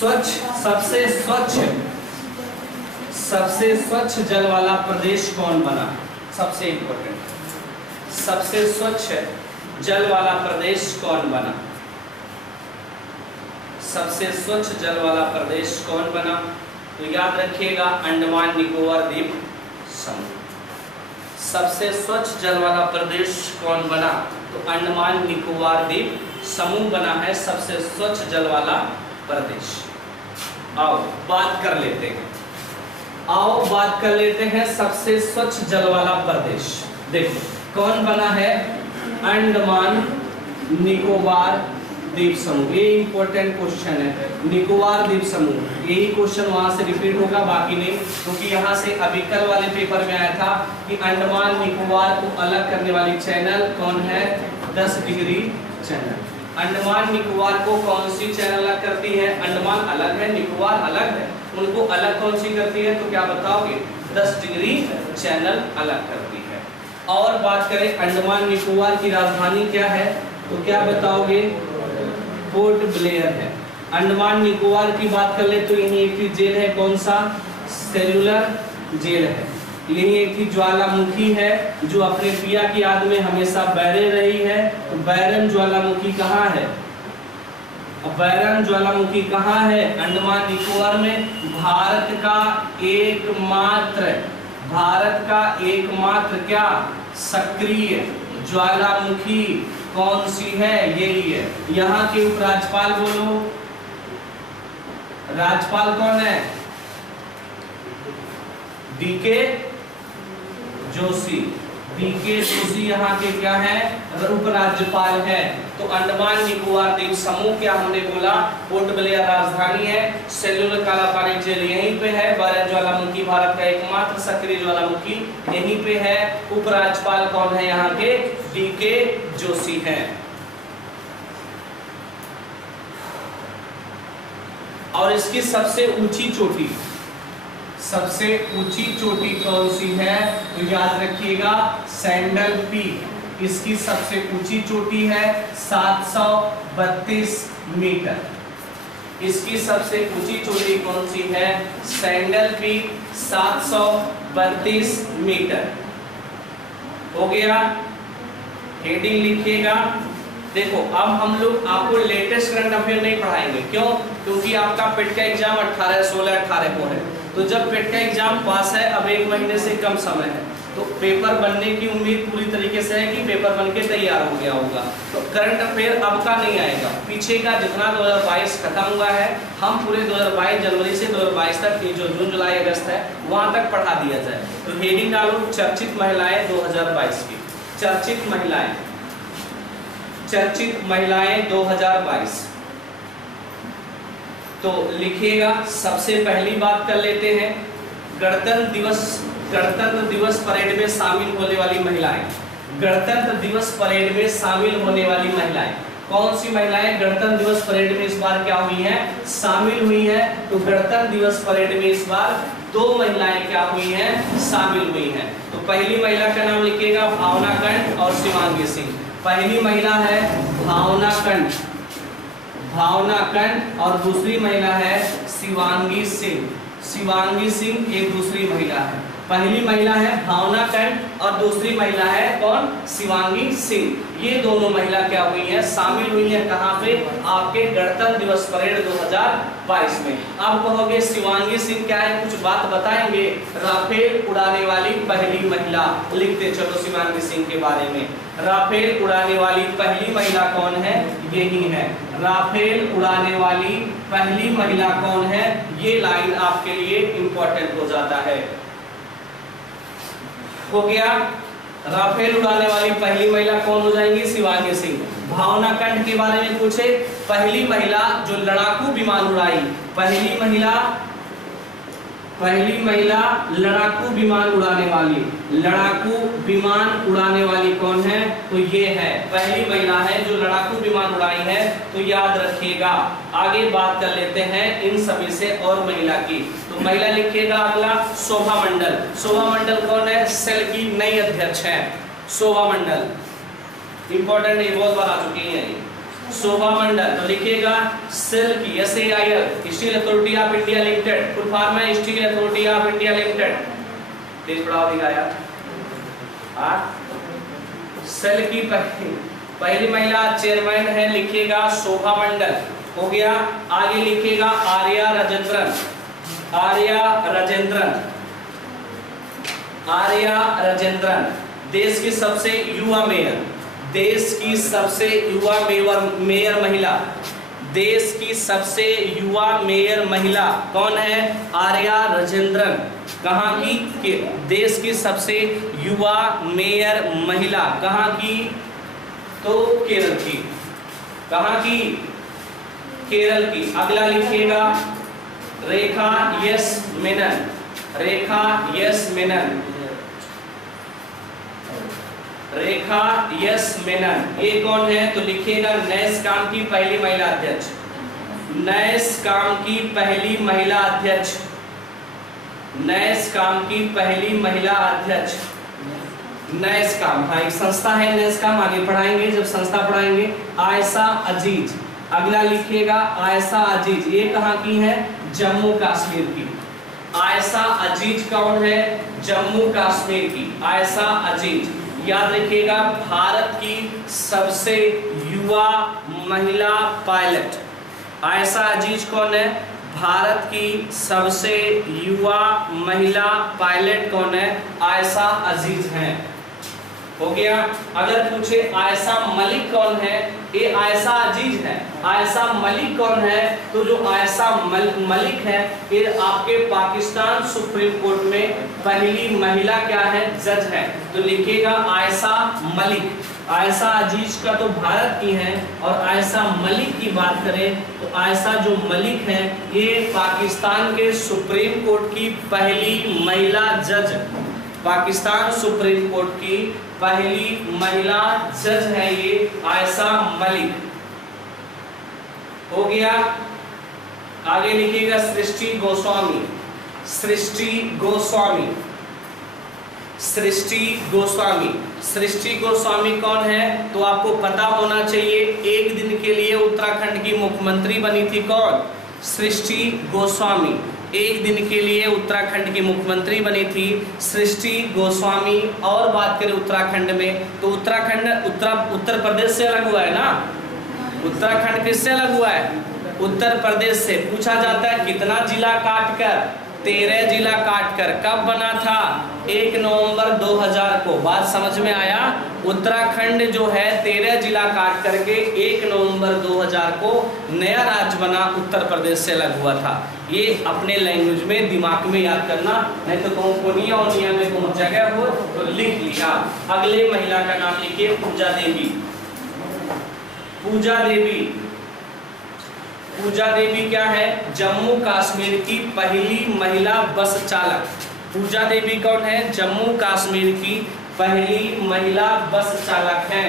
सबसे स्वच्छ जल वाला प्रदेश कौन बना? सबसे इंपॉर्टेंट, सबसे स्वच्छ जल वाला प्रदेश कौन बना? सबसे स्वच्छ जल वाला प्रदेश कौन बना? तो याद रखिएगा अंडमान निकोबार द्वीप समूह। सबसे स्वच्छ जल वाला प्रदेश कौन बना? तो अंडमान निकोबार द्वीप समूह बना है सबसे स्वच्छ जल वाला प्रदेश। आओ बात कर लेते हैं सबसे स्वच्छ जल वाला प्रदेश। देखो कौन बना है? अंडमान निकोबार द्वीप समूह। ये इंपॉर्टेंट क्वेश्चन है, निकोबार द्वीप समूह। यही क्वेश्चन वहां से रिपीट होगा, बाकी नहीं, क्योंकि यहाँ से अभी कल वाले पेपर में आया था कि अंडमान निकोबार को अलग करने वाली चैनल कौन है? 10 डिग्री चैनल। अंडमान निकोबार को कौन सी चैनल अलग करती है? अंडमान अलग है, निकोबार अलग है, उनको अलग कौन सी करती है? तो क्या बताओगे? 10 डिग्री चैनल अलग करती है। और बात करें अंडमान निकोबार की राजधानी क्या है? तो क्या बताओगे? पोर्ट ब्लेयर है। अंडमान निकोबार की बात कर ले तो यही एक ही जेल है, कौन सा? सेल्यूलर जेल है। यही एक ही ज्वालामुखी है जो अपने पिया की याद में हमेशा बैरे रही है। तो बैरन ज्वालामुखी कहाँ है? बैरन ज्वालामुखी कहाँ है? अंडमान निकोबार में। भारत का एकमात्र क्या सक्रिय ज्वालामुखी कौन सी है? यही है। यहाँ के उपराज्यपाल बोलो, राज्यपाल कौन है? डीके जोशी। डीके जोशी यहाँ के क्या है? उपराज्यपाल है। तो अंडमान निकोबार द्वीप समूह क्या हमने बोला? पोर्ट ब्लेयर राजधानी है, सेल्यूलर काला पानी जेल यहीं पे है, बैरन ज्वालामुखी भारत का एकमात्र सक्रिय ज्वालामुखी यहीं पे है। उपराज्यपाल कौन है यहाँ के? डीके जोशी है। और इसकी सबसे ऊंची चोटी कौन सी है? तो याद रखिएगा सैंडल पीक। इसकी सबसे ऊंची चोटी है 732 मीटर। इसकी सबसे ऊंची चोटी कौन सी है? Saddle Peak 732 metre. हो गया? हेडिंग लिखिएगा। देखो अब हम लोग आपको लेटेस्ट करंट अफेयर नहीं पढ़ाएंगे, क्यों? क्योंकि आपका पेट का एग्जाम 18, 16, 18 को है। तो जब पेट का एग्जाम पास है, अब 1 महीने से कम समय है, तो पेपर बनने की उम्मीद पूरी तरीके से है कि पेपर बनके तैयार हो गया होगा। तो करंट अफेयर अब का नहीं आएगा, पीछे का जितना 2022 खत्म हुआ है, हम पूरे 2022 जनवरी से 2022 तक जो जून जुलाई अगस्त है वहां तक पढ़ा दिया जाए। तो हेडिंग डालो चर्चित महिलाएं 2022 की। चर्चित महिलाएं 2022। तो लिखिएगा। सबसे पहली बात कर लेते हैं गणतंत्र दिवस परेड में शामिल होने वाली महिलाएं। गणतंत्र दिवस परेड में शामिल होने वाली महिलाएं कौन सी महिलाएं गणतंत्र दिवस परेड में इस बार क्या हुई हैं? शामिल हुई हैं। तो गणतंत्र दिवस परेड में इस बार 2 महिलाएं क्या हुई हैं? शामिल हुई हैं। तो पहली महिला का नाम लिखिएगा भावना कंठ और शिवांगी सिंह। पहली महिला है भावना कंठ और दूसरी महिला है शिवांगी सिंह एक दूसरी महिला है। पहली महिला है भावना कंठ और दूसरी महिला है कौन? शिवांगी सिंह। ये दोनों महिला क्या हुई हैं? शामिल हुई हैं। कहाँ पे? आपके गणतंत्र दिवस परेड 2022 में। अब कहोगे शिवांगी सिंह क्या है? कुछ बात बताएंगे। राफेल उड़ाने वाली पहली महिला। लिखते चलो शिवांगी सिंह के बारे में। राफेल उड़ाने वाली पहली महिला कौन है? यही है। राफेल उड़ाने वाली पहली महिला कौन है? ये लाइन आपके लिए इंपॉर्टेंट हो जाता है। हो गया? राफेल उड़ाने वाली पहली महिला कौन हो जाएंगी? शिवांगी सिंह। भावना कंठ के बारे में पूछे, पहली महिला जो लड़ाकू विमान उड़ाई, पहली महिला लड़ाकू विमान उड़ाने वाली कौन है? तो ये है पहली महिला है जो लड़ाकू विमान उड़ाई है। तो याद रखिएगा। आगे बात कर लेते हैं इन सभी से और महिला की। तो महिला लिखिएगा अगला शोभा मंडल कौन है? सेल की नई अध्यक्ष है शोभा मंडल। इंपॉर्टेंट, ये बहुत बार आ चुकी है। शोभा मंडल, तो लिखिएगा सेल की, SAIL, Steel Authority of India Limited, full form है Steel Authority of India Limited. तेज पढ़ाओ दिखाया। सेल की पहली महिला चेयरमैन है, लिखिएगा शोभा मंडल, हो गया। आगे लिखिएगा आर्या राजेंद्रन, आर्या राजेंद्रन, आर्या राजेंद्रन, देश की सबसे युवा मेयर, देश की सबसे युवा मेयर महिला, देश की सबसे युवा मेयर महिला कौन है? आर्या राजेंद्रन। कहाँ की? देश की सबसे युवा मेयर महिला कहाँ की? तो केरल की। कहाँ की? केरल की। अगला लिखिएगा रेखा एस मेनन, रेखा एस मेनन, रेखा एस मेनन, ये कौन है? तो लिखिएगा नैसकॉम की पहली महिला अध्यक्ष, नैसकॉम की पहली महिला अध्यक्ष, नैसकॉम की पहली महिला अध्यक्ष, नैसकॉम, हाँ एक संस्था है नैसकॉम, आगे पढ़ाएंगे जब संस्था पढ़ाएंगे। आयशा अजीज, अगला लिखिएगा आयशा अजीज, ये कहाँ की है? जम्मू कश्मीर की। आयशा अजीज कौन है? जम्मू कश्मीर की आयशा अजीज। याद रखिएगा भारत की सबसे युवा महिला पायलट, आयशा अजीज कौन है? भारत की सबसे युवा महिला पायलट कौन है? आयशा अजीज हैं, हो गया। अगर पूछे आयशा मलिक कौन है? ये आयशा अजीज है। आयशा मलिक कौन है? तो जो आयशा मलिक है ये आपके पाकिस्तान सुप्रीम कोर्ट में पहली महिला क्या है? जज है। तो लिखिएगा आयशा मलिक। आयशा अजीज का तो भारत की है, और आयशा मलिक की बात करें तो आयशा जो मलिक है ये पाकिस्तान के सुप्रीम कोर्ट की पहली महिला जज, पाकिस्तान सुप्रीम कोर्ट की पहली महिला जज है ये आयशा मलिक, हो गया। आगे लिखिएगा सृष्टि गोस्वामी, सृष्टि गोस्वामी, सृष्टि गोस्वामी। सृष्टि गोस्वामी कौन है? तो आपको पता होना चाहिए, एक दिन के लिए उत्तराखंड की मुख्यमंत्री बनी थी। कौन? सृष्टि गोस्वामी, एक दिन के लिए उत्तराखंड की मुख्यमंत्री बनी थी सृष्टि गोस्वामी। और बात करें उत्तराखंड में तो उत्तराखंड उत्तर प्रदेश से अलग हुआ है ना। उत्तराखंड किससे अलग हुआ है? उत्तर प्रदेश से। पूछा जाता है कितना जिला काटकर? 13 जिला काटकर। कब बना था? 1 नवंबर 2000 को। बात समझ में आया? उत्तराखंड जो है 13 जिला काट करके 1 नवंबर 2000 को नया राज्य बना, उत्तर प्रदेश से अलग हुआ था। ये अपने लैंग्वेज में दिमाग में याद करना, नहीं तो कहूँ कोनिया ओनिया में कौन जगह हो तो लिख लिया। अगले महिला का नाम लिखिए पूजा देवी। पूजा देवी, पूजा देवी क्या है? जम्मू कश्मीर की पहली महिला बस चालक। पूजा देवी कौन है? जम्मू कश्मीर की पहली महिला बस चालक है।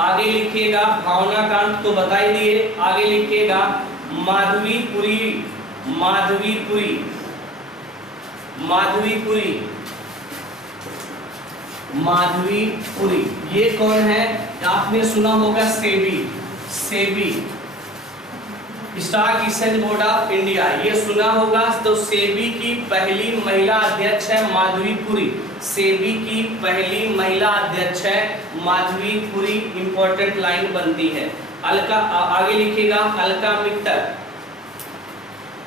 आगे लिखिएगा भावना कांत तो बता ही दिए। आगे लिखिएगा माधवीपुरी, माधवीपुरी, माधवीपुरी, माधवीपुरी, ये कौन है? आपने सुना होगा SEBI, SEBI, stock exchange board of India, ये सुना होगा। तो सेबी की पहली महिला अध्यक्ष है माधवीपुरी। सेबी की पहली महिला अध्यक्ष है माधवीपुरी। इंपॉर्टेंट लाइन बनती है। अलका, आगे लिखिएगा अलका मित्तल,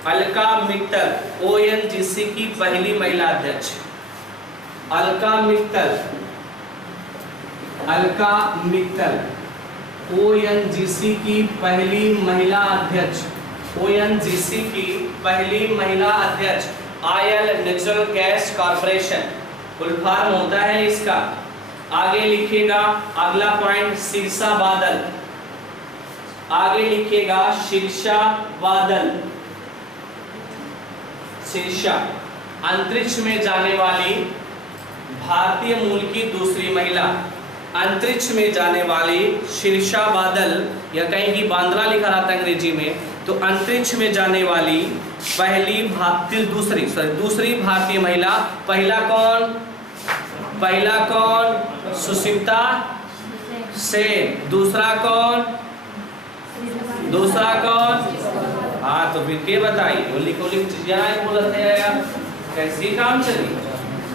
अलका मित्तल ONGC की पहली महिला अध्यक्ष। अलका मित्तल, अलका मित्तल ONGC की पहली महिला अध्यक्ष। ONGC की पहली महिला अध्यक्ष। Oil natural gas corporation full form होता है इसका। आगे लिखिएगा अगला पॉइंट शीर्षा बादल। आगे लिखिएगा शीर्षा बादल, शीर्षा, अंतरिक्ष में जाने वाली भारतीय मूल की दूसरी महिला। अंतरिक्ष में जाने वाली शीर्षा बादल, या कहीं की बांद्रा लिखा रहता है अंग्रेजी में, तो अंतरिक्ष में जाने वाली दूसरी भारतीय महिला। पहला कौन? पहला कौन? सुष्मिता सेम। दूसरा कौन? दूसरा कौन? हाँ तो फिर के बताइए, वो लिखो लिख यहाँ बोलते हैं यार, कैसी काम चली।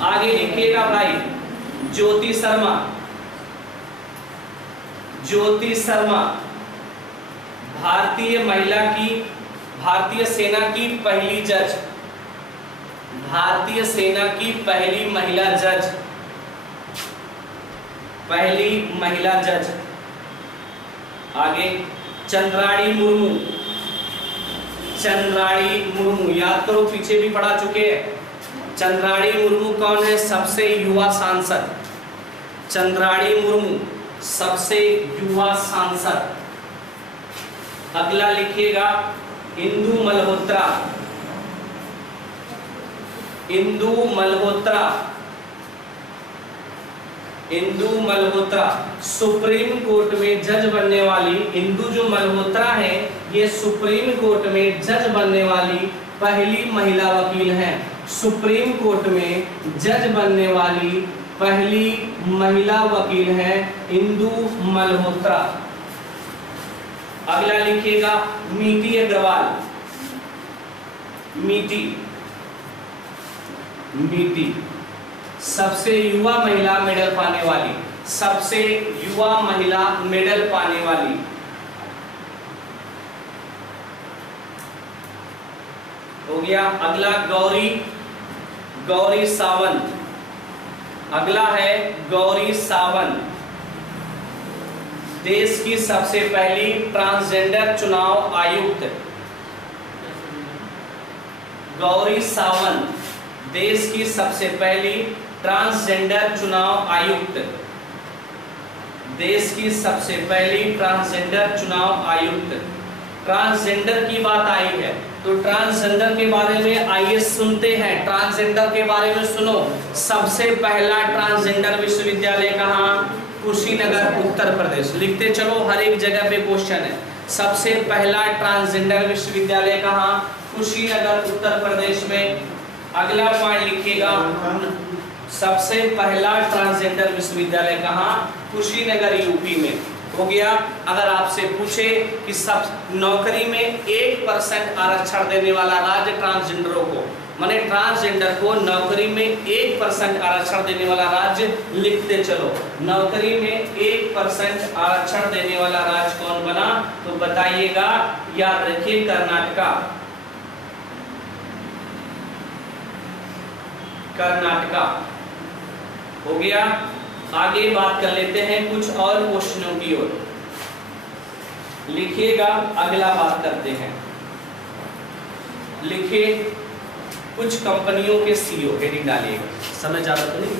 आगे लिखिएगा भाई, ज्योति शर्मा। ज्योति शर्मा भारतीय सेना की पहली जज। भारतीय सेना की पहली महिला जज। पहली महिला जज। आगे चंद्राणी मुर्मू। चंद्राणी मुर्मू याद करो, पीछे भी पढ़ा चुके हैं। चंद्राणी मुर्मू कौन है? सबसे युवा सांसद। चंद्राणी मुर्मू सबसे युवा सांसद। अगला लिखिएगा इंदु मल्होत्रा। इंदु मल्होत्रा। इंदु मल्होत्रा सुप्रीम कोर्ट में जज बनने वाली, इंदु जो मल्होत्रा है ये सुप्रीम कोर्ट में जज बनने वाली पहली महिला वकील हैं। सुप्रीम कोर्ट में जज बनने वाली पहली महिला वकील हैं इंदु मल्होत्रा। अगला लिखिएगा मीटी अग्रवाल। मीटी सबसे युवा महिला मेडल पाने वाली। सबसे युवा महिला मेडल पाने वाली। हो गया। अगला गौरी सावंत। अगला है गौरी सावंत, देश की सबसे पहली ट्रांसजेंडर चुनाव आयुक्त। गौरी सावंत देश की सबसे पहली ट्रांसजेंडर चुनाव आयुक्त। देश की सबसे पहली ट्रांसजेंडर चुनाव आयुक्त। ट्रांसजेंडर की बात आई है तो ट्रांसजेंडर के बारे में आइए सुनते हैं। ट्रांसजेंडर के बारे में सुनो। सबसे पहला ट्रांसजेंडर विश्वविद्यालय कहाँ? कुशीनगर उत्तर प्रदेश। लिखते चलो, हर एक जगह पे क्वेश्चन है। सबसे पहला ट्रांसजेंडर विश्वविद्यालय कहाँ? कुशीनगर उत्तर प्रदेश में। अगला पॉइंट लिखिएगा, सबसे पहला ट्रांसजेंडर विश्वविद्यालय कहाँ? कुशीनगर यूपी में। हो गया। अगर आपसे पूछे कि सब नौकरी में 1% आरक्षण देने वाला राज्य ट्रांसजेंडरों को, माने ट्रांसजेंडर को नौकरी में 1% आरक्षण देने वाला राज्य, लिखते चलो। नौकरी में 1% आरक्षण देने वाला राज्य कौन बना? तो बताइएगा। याद रखिए, कर्नाटका। कर्नाटका हो गया। आगे बात कर लेते हैं कुछ और क्वेश्चनों की ओर। लिखिएगा, अगला बात करते हैं। लिखिए कुछ कंपनियों के सीईओ, हेडिंग डालिएगा। समय ज्यादा तो नहीं?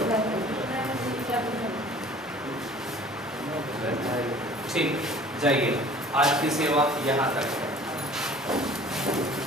ठीक, जाइए। आज की सेवा यहाँ तक है।